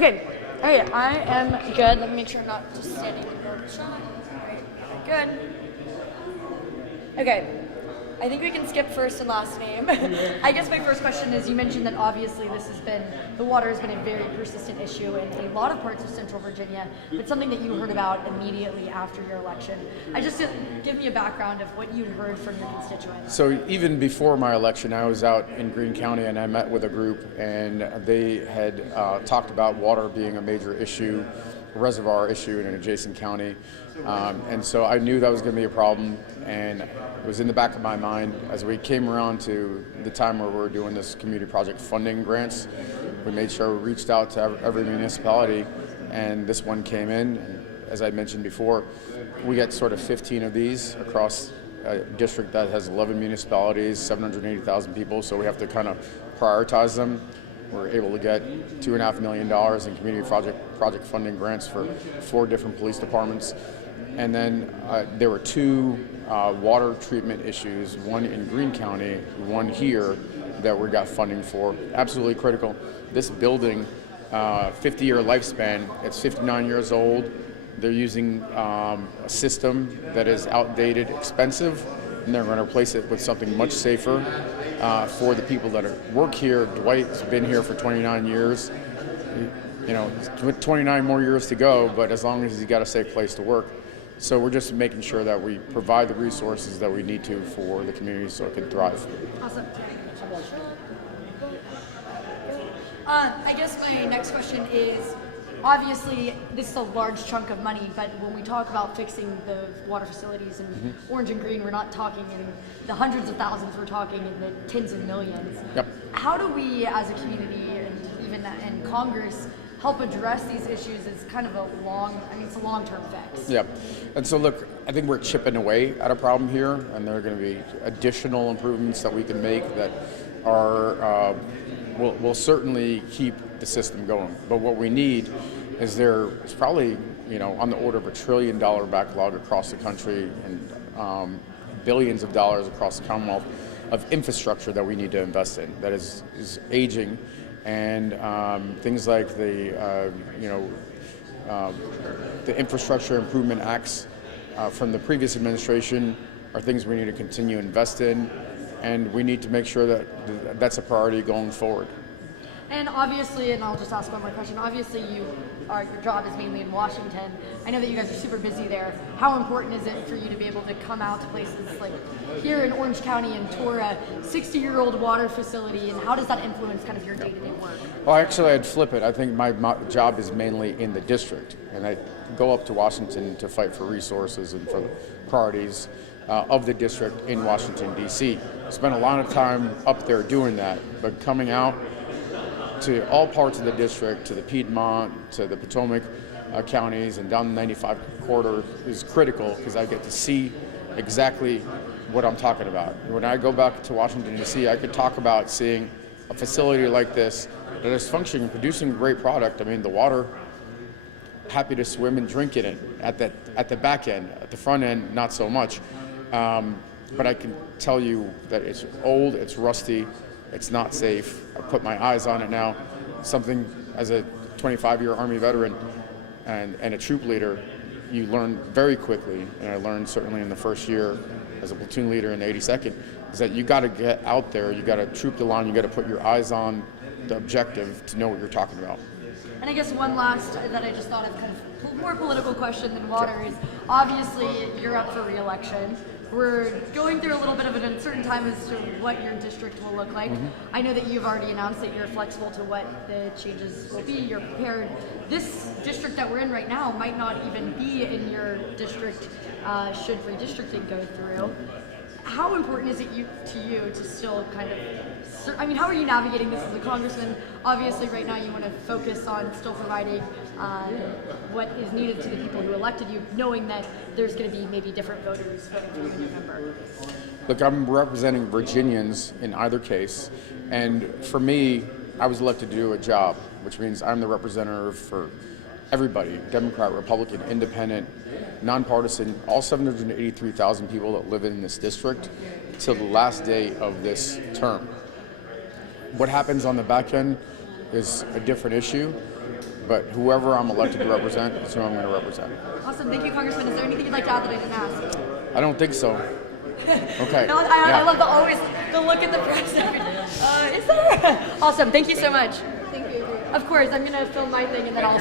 Okay, hey, I am good. Let me make sure I'm not just standing in the middle of the shot. Alright, good. Okay, I think we can skip first and last name. I guess my first question is, you mentioned that obviously the water has been a very persistent issue in a lot of parts of Central Virginia, but something that you heard about immediately after your election. Give me a background of what you'd heard from your constituents. So even before my election, I was out in Greene County and I met with a group, and they had talked about water being a major issue, a reservoir issue in an adjacent county. And so I knew that was going to be a problem, and it was in the back of my mind as we came around to the time where we were doing this community project funding grants. We made sure we reached out to every municipality, and this one came in. And as I mentioned before, we got sort of 15 of these across a district that has 11 municipalities, 780,000 people, so we have to kind of prioritize them. We're able to get $2.5 million in community project funding grants for 4 different police departments. And then there were 2 water treatment issues, one in Greene County, one here, that we got funding for. Absolutely critical. This building, 50-year lifespan, it's 59 years old. They're using a system that is outdated, expensive, and they're going to replace it with something much safer for the people that work here. Dwight's been here for 29 years. You know, 29 more years to go, but as long as he's got a safe place to work. So we're just making sure that we provide the resources that we need to for the community so it can thrive. Awesome. I guess my next question is, obviously this is a large chunk of money, but when we talk about fixing the water facilities in Orange and Greene, we're not talking in the hundreds of thousands, we're talking in the tens of millions. Yep. How do we as a community and even in Congress help address these issues? It's kind of it's a long-term fix. Yep. And so look, I think we're chipping away at a problem here, and there are going to be additional improvements that we can make that are will certainly keep the system going. But what we need is there's probably, on the order of $1 trillion backlog across the country, and billions of dollars across the Commonwealth of infrastructure that we need to invest in that is aging. And things like the Infrastructure Improvement Acts from the previous administration are things we need to continue to invest in, and we need to make sure that that's a priority going forward. And obviously, and I'll just ask one more question, obviously your job is mainly in Washington. I know that you guys are super busy there. How important is it for you to be able to come out to places like here in Orange County and tour a 60-year-old water facility, and how does that influence kind of your day-to-day work? Well, actually, I'd flip it. I think my job is mainly in the district, and I go up to Washington to fight for resources and for the priorities of the district in Washington, D.C. Spent a lot of time up there doing that, but coming out to all parts of the district, to the Piedmont, to the Potomac counties, and down the 95 corridor is critical, because I get to see exactly what I'm talking about. When I go back to Washington, D.C., I could talk about seeing a facility like this that is functioning, producing great product. I mean, the water, happy to swim and drink in it at the back end. At the front end, not so much. But I can tell you that it's old, it's rusty, it's not safe. I put my eyes on it now. Something, as a 25-year Army veteran and a troop leader, you learn very quickly, and I learned certainly in the first year as a platoon leader in the 82nd, is that you got to get out there, you got to troop the line, you got to put your eyes on the objective to know what you're talking about. And I guess one last that I just thought of, kind of more political question than water, is obviously you're up for re-election. We're going through a little bit of an uncertain time as to what your district will look like. I know that you've already announced that you're flexible to what the changes will be. You're prepared. This district that we're in right now might not even be in your district should redistricting go through. How important is it to you to still kind of, how are you navigating this as a congressman? Obviously right now you want to focus on still providing what is needed to the people who elected you, knowing that there's going to be maybe different voters voting for you in November. Look, I'm representing Virginians in either case, and for me, I was elected to do a job, which means I'm the representative for everybody, Democrat, Republican, Independent, nonpartisan, all 783,000 people that live in this district till the last day of this term. What happens on the back end is a different issue, but whoever I'm elected to represent is who I'm going to represent. Awesome. Thank you, Congressman. Is there anything you'd like to add that I didn't ask? I don't think so. Okay. No, I love the look at the press. Is there? Awesome. Thank you so much. Thank you. Of course, I'm going to film my thing and then I'll